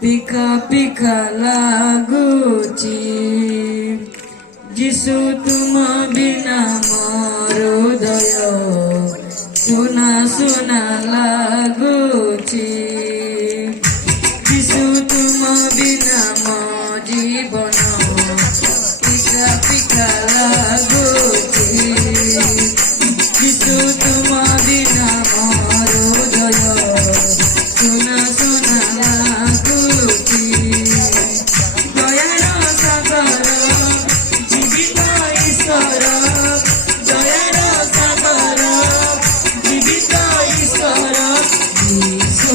Pika Pika লাগুচি যিশু তুম বিনা মোর হৃদয় সুনা সুনা লাগুচি যিশু তুম বিনা মো জীবন পিকা পিকা লাগুচি যিশু তুম বিনা মোর হৃদয় সুনা সুনা লাগুচি দয়ার সাগর জীবিত ঈশ্বর দয়ার সাগর জীবিত ঈশ্বর যিশু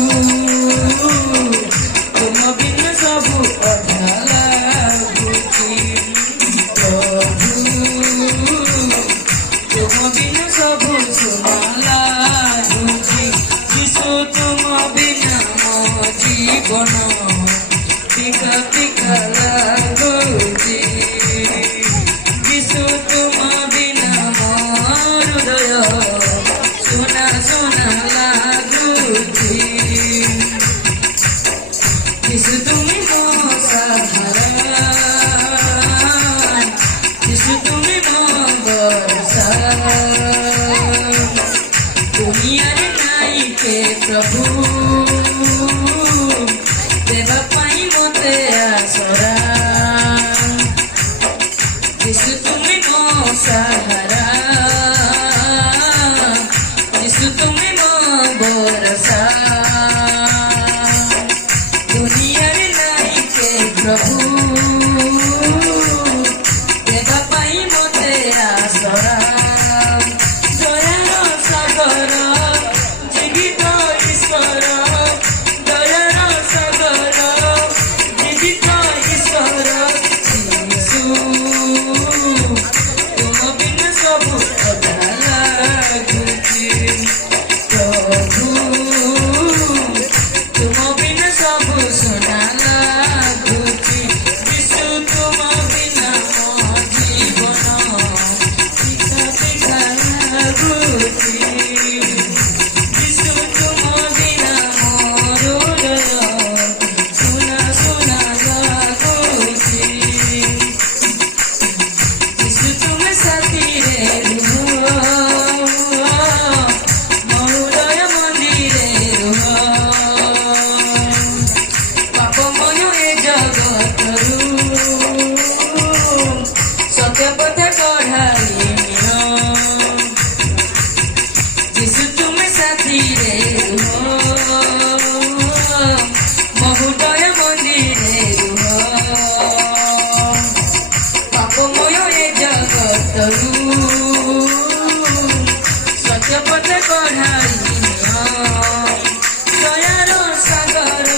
তুম বিনা ସବୁ ଅଧା ଲାଗୁଛି ପ୍ରଭୁ ତୁମ ବିନା ସବୁ ସୁନା ଲାଗୁଛି যিশু ତୁମ ବିନା ମୋ ଜୀବନ ପିକା ପିକା ଲାଗୁଛି যিশু ତୁମ ବିନା ମୋ ହୃଦୟ ସୁନା ସୁନା ଲାଗୁଛି যিশু তুমি মো সাহারা যিশু তুমি মো ভরসা দুনিয়ারে নাই কে প্রভু দেবা পাই মতে আসরা যিশু তুমি মো সাহারা যিশু তুমি মো ভরসা দুনিয়ারে নাই কে প্রভু দেবা পাই মতে আসরা দয়ার সাগর জীবিত ঈশ্বর দয়ার সাগর জীবিত ঈশ্বর যিশু তুম বিনা ସବୁ ଅଧା ଲାଗୁଛି ପ୍ରଭୁ ତୁମ ବିନା ସବୁ ସୁନା ଲାଗୁଛି যিশু ତୁମ ବିନା ମୋ ଜୀବନ ପିକା ପିକା ଲାଗୁଛି যিশু ତୁମ ବିନା ମୋ ହୃଦୟ ସୁନା ସୁନା ଲାଗୁଛି যিশু ତୁମେ ସାଥିରେ ରୁହ ମୋ ହୃଦୟ ମନ୍ଦିରେ ରୁହ ପାପମୟ ଏ ଜଗତରୁ ସତ୍ୟ ପଥ କଢ଼ାଇ ନିଅ যিশু ତୁମେ ସାଥିରେ ରୁହ ମୋ ହୃଦୟ ମନ୍ଦିରେ ରୁହ ପାପମୟ ଏ ଜଗତରୁ ସତ୍ୟ ପଥ କଢ଼ାଇ ନିଅ ଦୟାର ସାଗର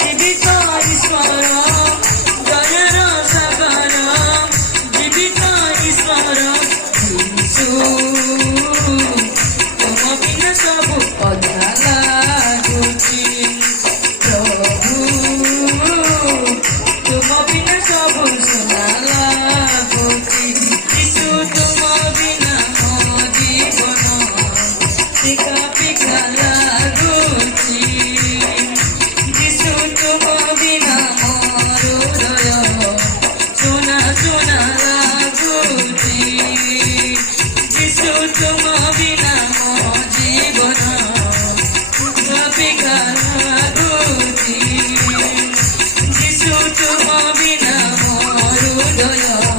জীবিত ঈশ্বর দয়ার সাগর জীবিত ঈশ্বর যিশু তুম বিনা ସବୁ ଅଧା ଲାଗୁଛି ପ୍ରଭୁ ତୁମ ବିନା ସବୁ ସୁନା ଲାଗୁଛି যিশু ତୁମ ବିନା ମୋ ଜୀବନ ପିକା ପିକା ଲାଗୁଛି যিশু ତୁମ ବିନା ମୋ ହୃଦୟ ସୁନା ସୁନା ଲାଗୁଛି যিশু ତୁମ ବିନା ମୋ ଜୀବନ ପିକା ପିକା ଲାଗୁଛି যিশু ତୁମ ବିନା ମୋ ହୃଦୟ